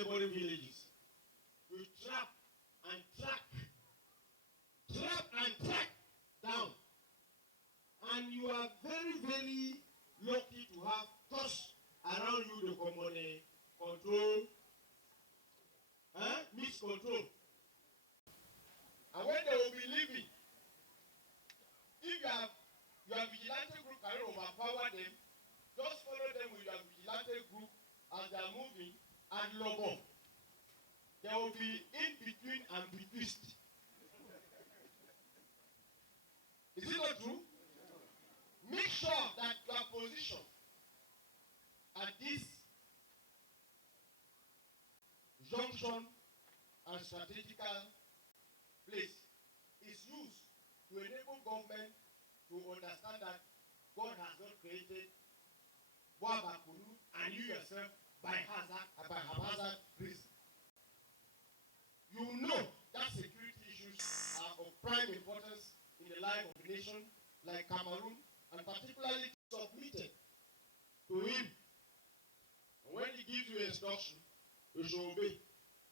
neighboring villages. You trap and track down. And you are very, very lucky to have trust around you to come on a control, miscontrol. And when they will be leaving, if your vigilante group can overpower them, just follow them with your vigilante group as they are moving and lock off. There will be in between and between. Is it not true? Make sure that your position at this junction and strategical place is used to enable government to understand that God has not created Bakundu and you yourself by haphazard reason. You know that security issues are of prime importance in the life of a nation like Cameroon, and particularly submitted to him. And when he gives you instruction, you should obey.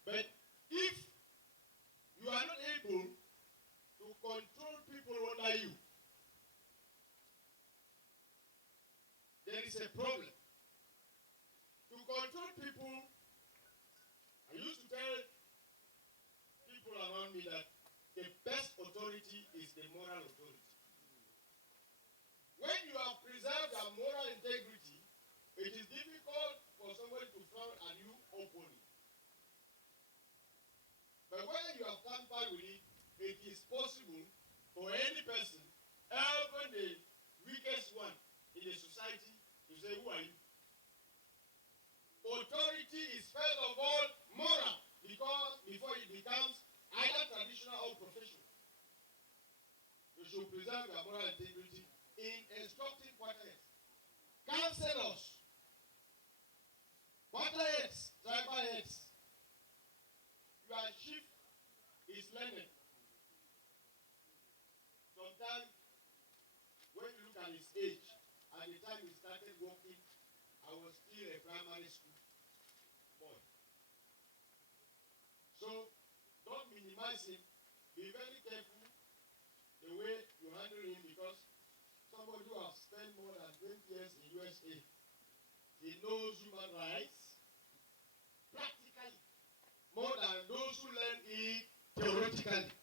But if you are not able to control people under you, there is a problem. To control people, I used to tell people around me that the best authority is the moral authority. When you have preserved your moral integrity, it is difficult for somebody to frown at you openly. But when you have tampered with it, it is possible for any person, even the weakest one in the society, to say, who are you? Authority is first of all moral, because before it becomes either traditional or professional. You should preserve your moral integrity in instructing quarterheads, counselors, quarterheads, tribal heads. Your chief is learning. Sometimes, when you look at his age, at the time he started working, I was still a primary school boy. So, don't minimize him. Be very careful the way you handle him, because somebody who has spent more than 20 years in USA, he knows human rights practically more than those who learn it theoretically.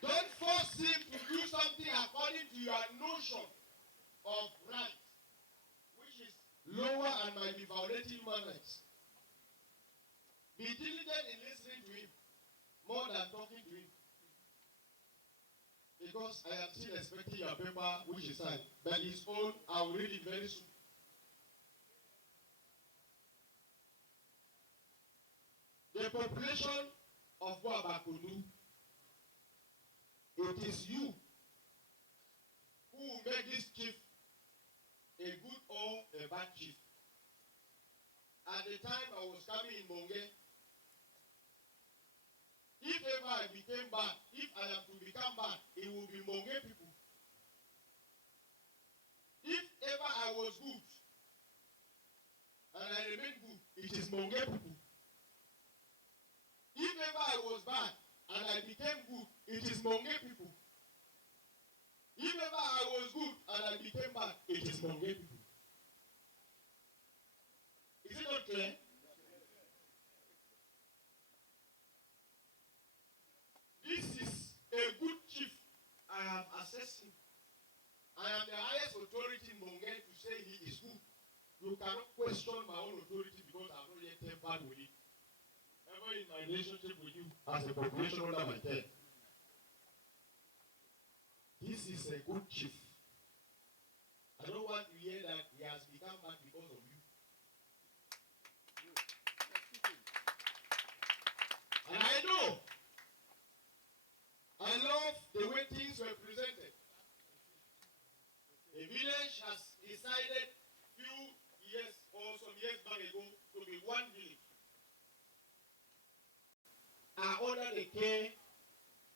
Don't force him to do something according to your notion of right, which is lower and might be violating human rights. Be diligent in listening to him more than talking to him. Because I am still expecting your paper, which is signed, but his own, I will read it very soon. The population of Bakundu, it is you who will make this chief a good or a bad chief. At the time I was coming in Monge, if ever I became bad, if I am to become bad, it will be Monge people. If ever I was good and I remain good, it is Monge people. If ever I was bad and I became good, it is Monge people. If ever I was good and I became bad, it is Monge people. Is it not clear? This is a good chief. I have assessed him. I am the highest authority in Monge to say he is good. You cannot question my own authority because I have not yet tempered with it. Ever in my relationship with you as a population under my care. This is a good chief. I don't want to hear that he has become bad because of you. And I know. I love the way things were presented. The village has decided few years or some years back ago to be one village. Are under the care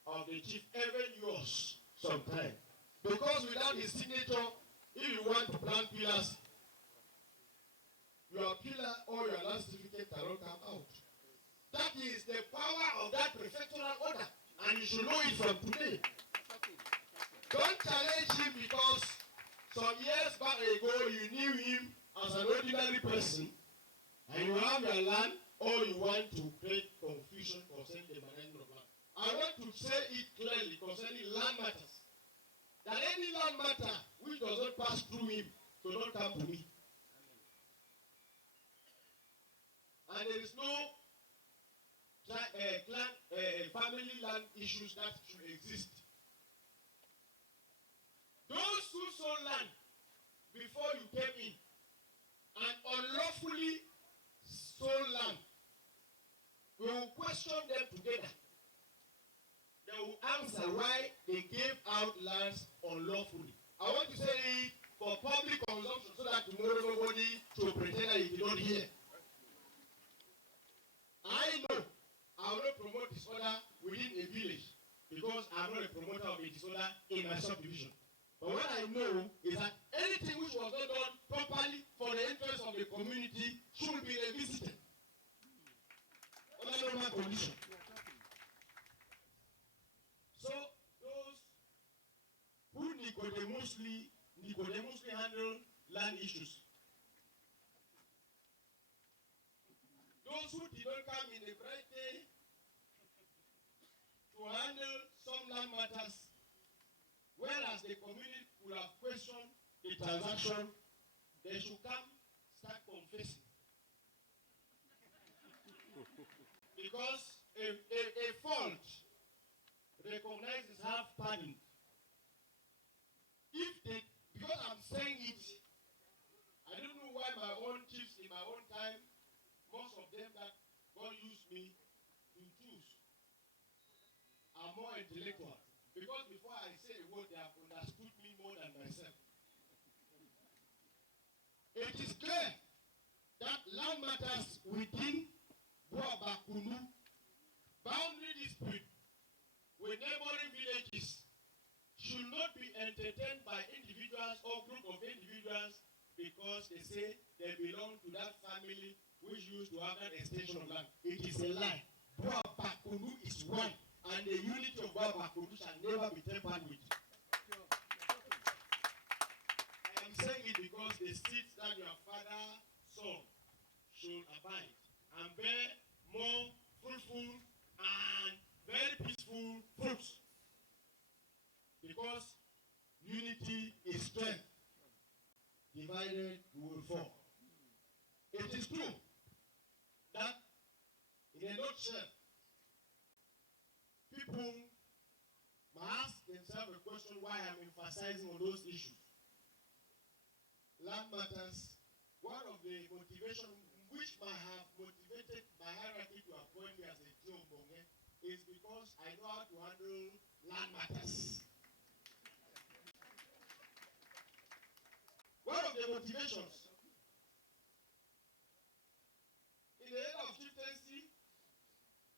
of the chief, even yours sometimes. Because without his signature, if you want to plant pillars, your pillar or your land certificate cannot come out. That is the power of that prefectural order, and you should know it from today. Don't challenge him because some years back ago you knew him as an ordinary person, and you have your land, or you want to create confusion concerning the management of land. I want to say it clearly concerning land matters. That any land matter which does not pass through him does not come to me. And there is no family land issues that should exist. Those who sold land before you came in and unlawfully sold land, we will question them together. They will answer why they gave out lands unlawfully. I want to say it for public consumption so that tomorrow nobody should pretend that he did not hear. I know I will not promote disorder within a village because I am not a promoter of a disorder in my subdivision. But what I know is that anything which was not done properly for the interest of the community should be revisited under normal conditions. So those who Nicodemously handle land issues, those who did not come in the bright day to handle some land matters, whereas the community would have questioned the transaction, they should come start confessing. Because a fault recognized is half pardoned. Because I'm saying it, I don't know why my own chiefs in my own time, most of them that God used me to choose, are more intellectual. Because before I say a word, they have understood me more than myself. It is clear that land matters within Bakundu, boundary dispute with neighboring villages should not be entertained by individuals or group of individuals because they say they belong to that family which used to have that extension of land. It is a lie. Bakundu is one, and the unity of Bakundu shall never be tampered with. I am saying it because the seeds that your father sown should abide and bear more fruitful and very peaceful fruits. Because unity is strength. Divided we will fall. It is true that in a nutshell, people must ask themselves a question why I'm emphasizing on those issues. Land matters, one of the motivations which might have motivated my hierarchy to appoint me as a Bonge is because I know how to handle land matters. One of the motivations in the area of chieftaincy,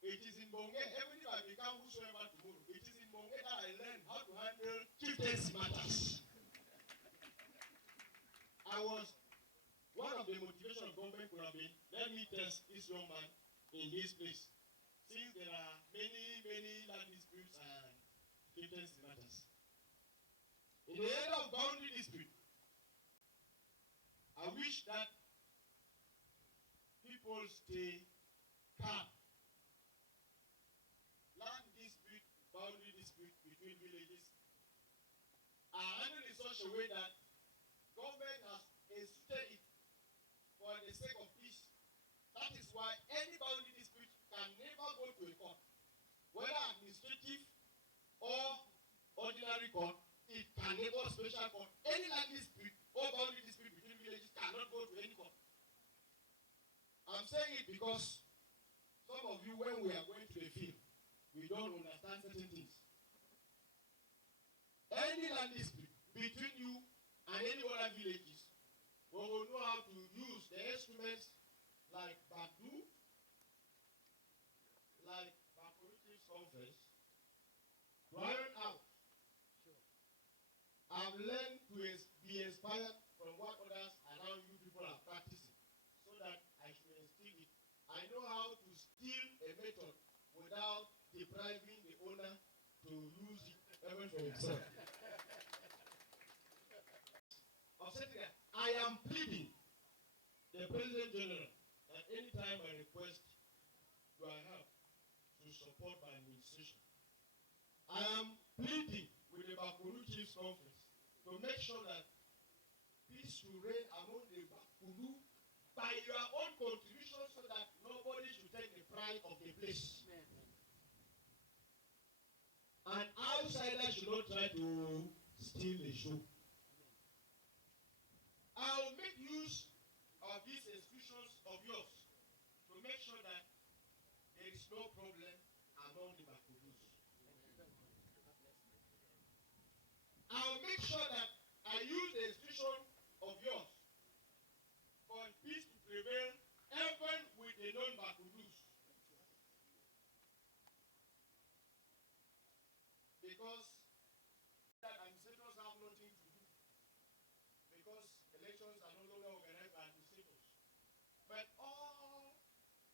it is in Bonge, even if I become whosoever tomorrow, it is in Bonge that I learned how to handle chieftaincy matters. One of the motivations of government could have been, let me test this young man in this place. Since there are many land disputes and chieftaincy matters. In the area of boundary dispute, I wish that people stay calm. Land dispute, boundary dispute between villages are handled in such a way that government has instituted it for the sake of peace. That is why any boundary dispute can never go to a court, whether administrative or ordinary court. It can never special court. Any land dispute or boundary dispute between villages cannot go to any court. I'm saying it because some of you, when we are going to the field, we don't understand certain things. Any land dispute between you and any other villages, we will know how to use the instruments like Bacdu, like Bakundu's conference, to iron out. I've learned to be inspired from what others around you people are practicing, so that without depriving the owner to use it even for himself. I am pleading the President General that anytime I request your help to support my administration, I am pleading with the Bakundu Chiefs Conference to make sure that peace will reign among the Bakundu by your own contribution so that nobody should take the pride of the place. And outsiders should not try to steal the show. I will make use of these institutions of yours to make sure that there is no problem among the Bakundus. I will make sure that I use the institution of yours for peace to prevail even with the non-Bakundus. Because that administrators have nothing to do. Because elections are no longer organized by administrators. But all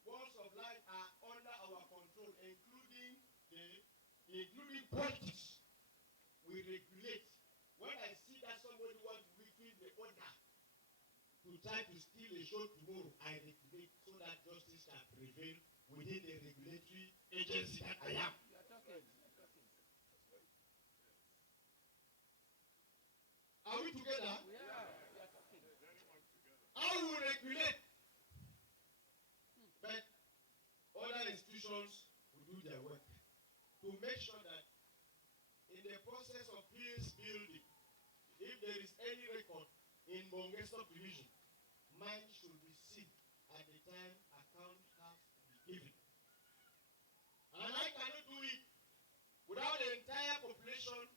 walls of life are under our control, including politics. We regulate. When I see that somebody wants to weaken the order to try to steal a show tomorrow, I regulate so that justice can prevail within the regulatory agency that I am. Are we together? I will regulate. But other institutions will do their work to make sure that in the process of peace building, if there is any record in Bonge subdivision, mine should be seen at the time account has to be given. And I cannot do it without the entire population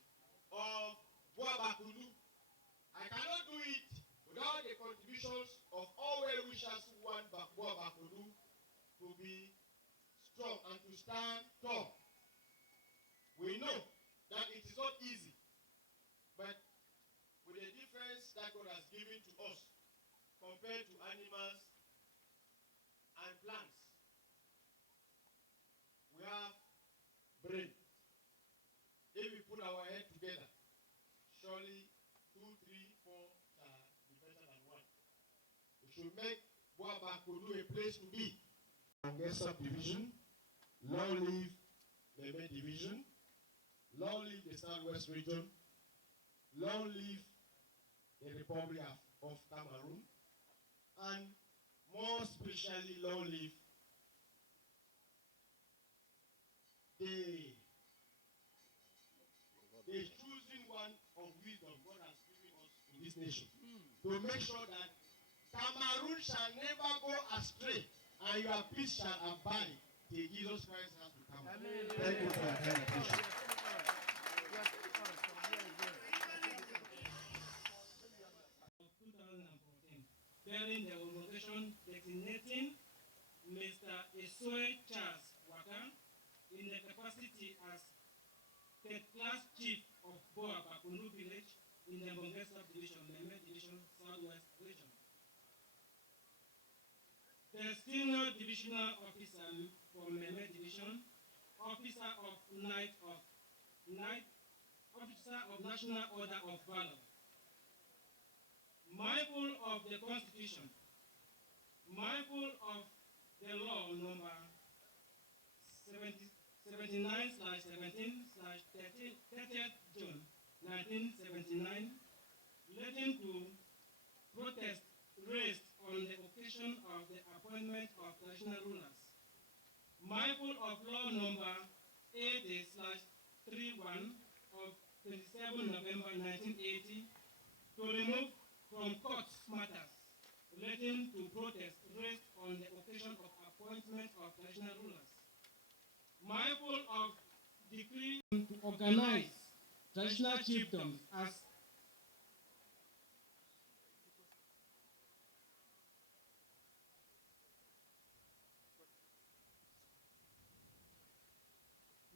of Bakundu. I cannot do it without the contributions of all well-wishers who want Bakundu to be strong and to stand tall. We know that it is not easy, but with the difference that God has given to us compared to animals and plants, we have brain. If we put our head together, surely 2, 3, 4 shall be better than 1. We should make Bakundu a place to be. Bonge subdivision, long live Meme division, long live the Southwest region, long live the Republic of Cameroon, and more especially long live the choosing one of wisdom God has given us in this nation to make sure that Cameroon shall never go astray and your peace shall abide till Jesus Christ has to come. Amen. Thank you for your kind attention. Bearing the homologation designating Mr. Esoe in the capacity as third-class chief of Bakundu village in the Bonge subdivision, Meme division, Southwest region. The senior divisional officer from Meme division, officer of National Order of Valor, mindful of the Constitution, mindful of the law number 79/17/30th June 1979, relating to protest raised on the occasion of the appointment of traditional rulers, mindful of law number 80/31 of 27 November 1980, to remove from court matters relating to protest raised on the occasion of appointment of traditional rulers, mindful of decree to organize traditional chiefdoms as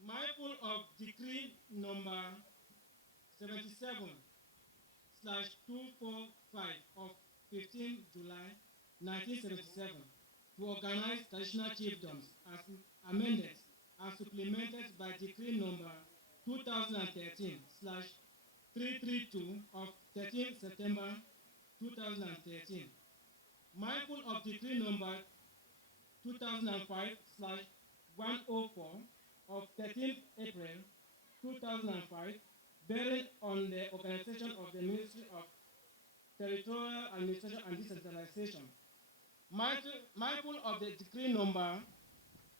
mindful of decree number 77/245 of 15 July 1977 to organize traditional chiefdoms as amended as supplemented by Decree Number 2013/332 of 13 September 2013. Mindful of Decree Number 2005/104 of 13 April 2005, bearing on the organization of the Ministry of Territorial Administration and Decentralization. Mindful of the Decree Number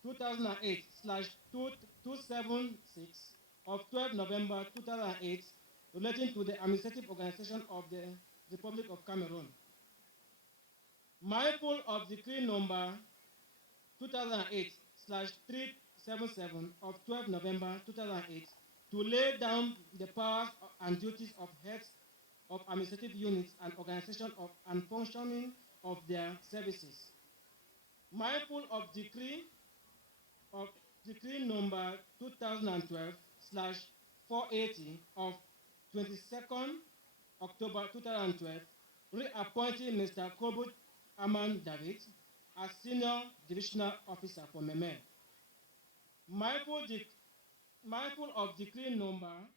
2008/276 of 12 November 2008 relating to the administrative organization of the Republic of Cameroon. Mindful of Decree Number 2008/377 of 12 November 2008 to lay down the powers and duties of heads of administrative units and organization of and functioning of their services. Mindful of Decree Number 2012/480 of 22nd October 2012, reappointing Mr. Kobut Aman David as Senior Divisional Officer for Meme. Mindful of Decree Number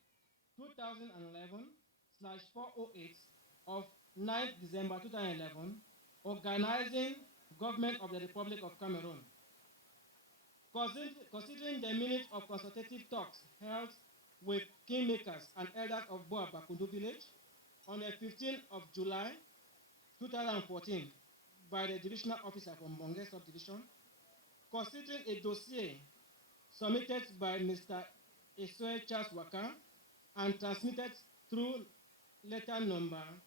2011/408 of 9th December 2011, organizing Government of the Republic of Cameroon. Considering the minutes of consultative talks held with kingmakers and elders of Bakundu village on the 15th of July 2014 by the divisional officer from Bonge subdivision, considering a dossier submitted by Mr. Esoe and transmitted through letter number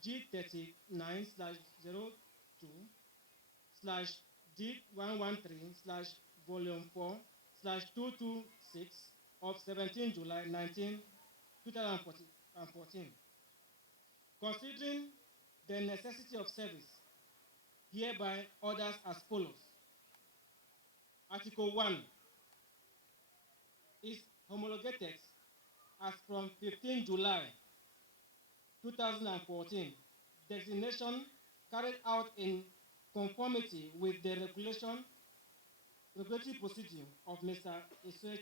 G39/02/D113/Volume 4/226 of 17 July 2014. Considering the necessity of service, hereby orders as follows. Article 1 is homologated as from 15 July 2014, designation carried out in conformity with the regulatory procedure of Mr. Esoe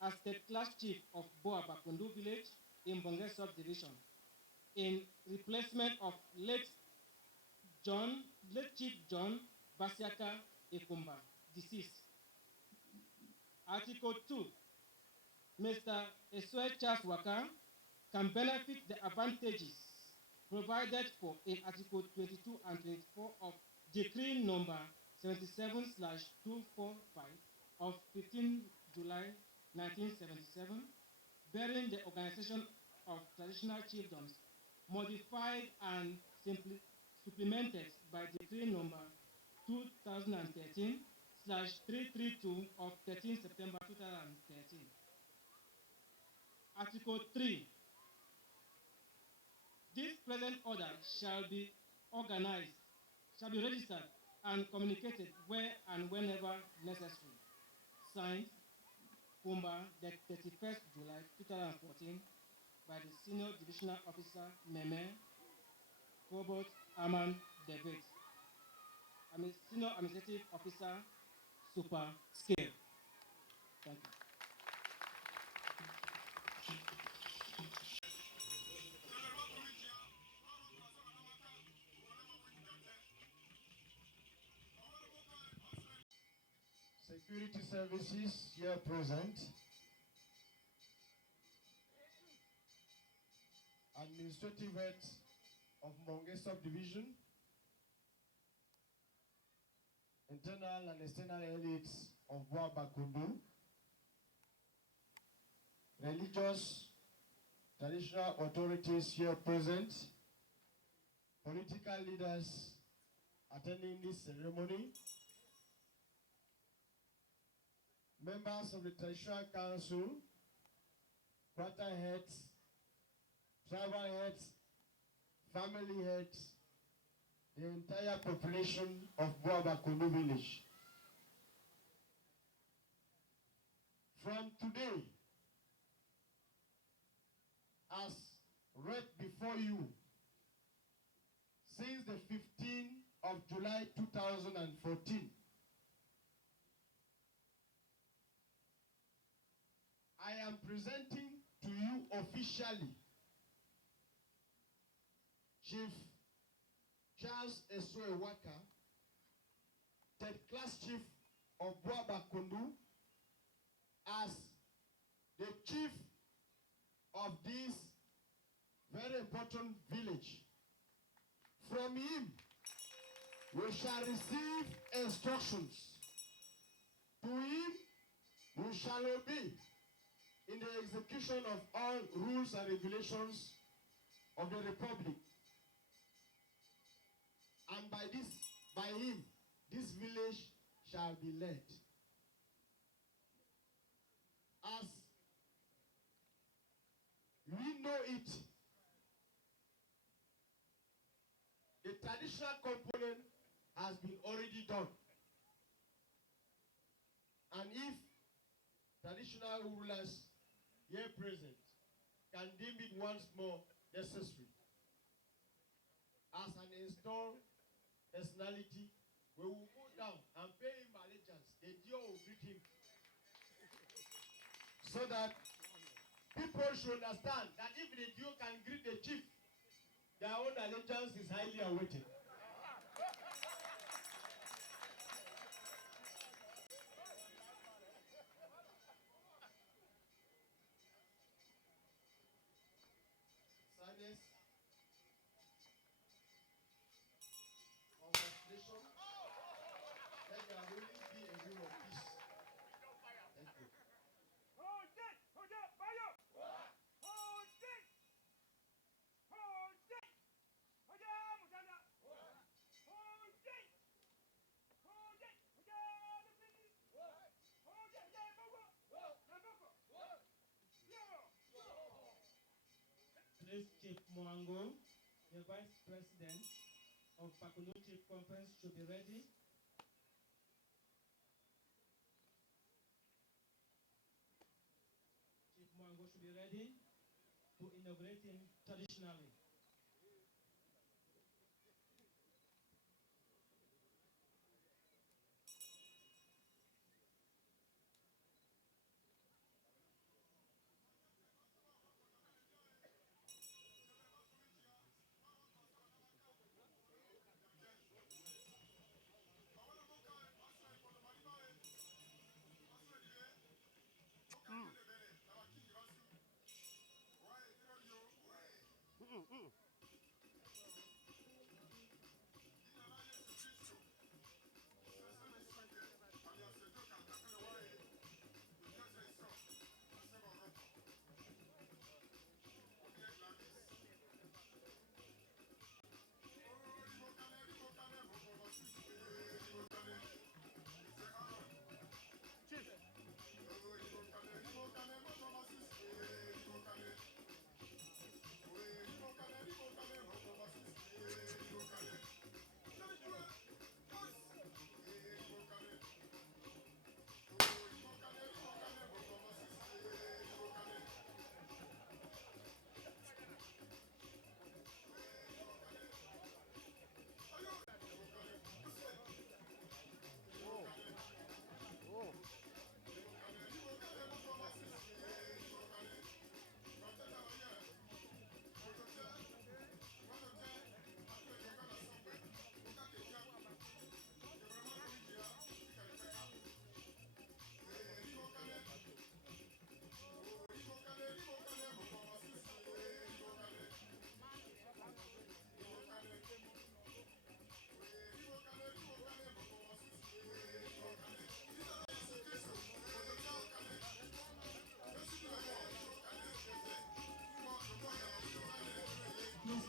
as the class chief of Bakundu village in Bonge subdivision, in replacement of late Chief John Basiaka Ekumba, deceased. Article 2, Mr. Esoe can benefit the advantages provided for in Article 22 and 24 of Decree Number 77/245 of 15 July 1977, bearing the organization of traditional chiefdoms, modified and supplemented by Decree Number 2013/332 of 13 September 2013. Article 3. This present order shall be registered and communicated where and whenever necessary. Signed, Pumba, the 31st July 2014, by the Senior Divisional Officer, Meme, Kobot Aman David. I'm a Senior Administrative Officer, Super Scale. Thank you. Security services here present, administrative heads of Monge subdivision, internal and external elites of Bakundu, religious traditional authorities here present, political leaders attending this ceremony, members of the Traditional Council, quarter heads, tribal heads, family heads, the entire population of Bakundu village. From today, as read before you, since the 15th of July 2014, am presenting to you officially Chief Charles Esoe, third class chief of Bakundu, as the chief of this very important village. From him, we shall receive instructions. To him, we shall obey in the execution of all rules and regulations of the Republic. And by him, this village shall be led. As we know it, the traditional component has been already done. And if traditional rulers here present can deem it once more necessary, as an installed personality, we will go down and pay him allegiance. The Dio will greet him. So that people should understand that if the Dio can greet the chief, their own allegiance is highly awaited. Sadness, congratulations. Let there really be a room of peace. Thank you. Please, Chief Mwango, the Vice President of Bakundu Chief Conference, should be ready. Chief Mwango should be ready to inaugurate him traditionally.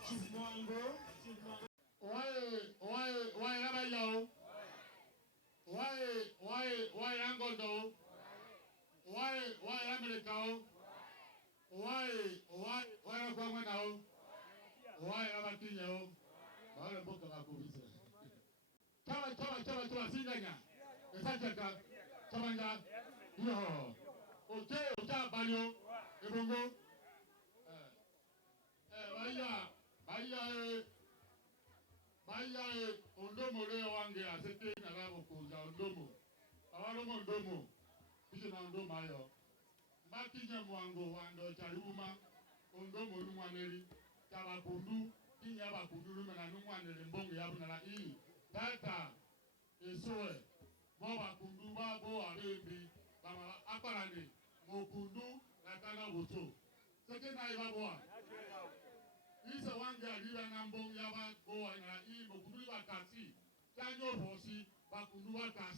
Chief Mwango. Why Rabayo? Why Angodo? Why America? Why Guamano? Why Abatino? Why a book of Akubisa? Tama, Singanya. The Sanjaka, Tamanga, no. Ota, Bayo, Ebongo. Baya ondomo le wange asete na la bokuza ondomo. Awalomo ondomo. Bisi na ondomo ayo. makije mwango wando chariuma ondo monu mwaneri Bakundu kinya Bakundu lumena numwaneri mbongo yabunala I tata Esoe bo Bakundu ba bo abembi bama akparani mokundu na kana buto seke na iba boa isa wange aliwa na mbongo yaba boa na I mokundu ba kasi kanyo bosi Bakundu ba kasi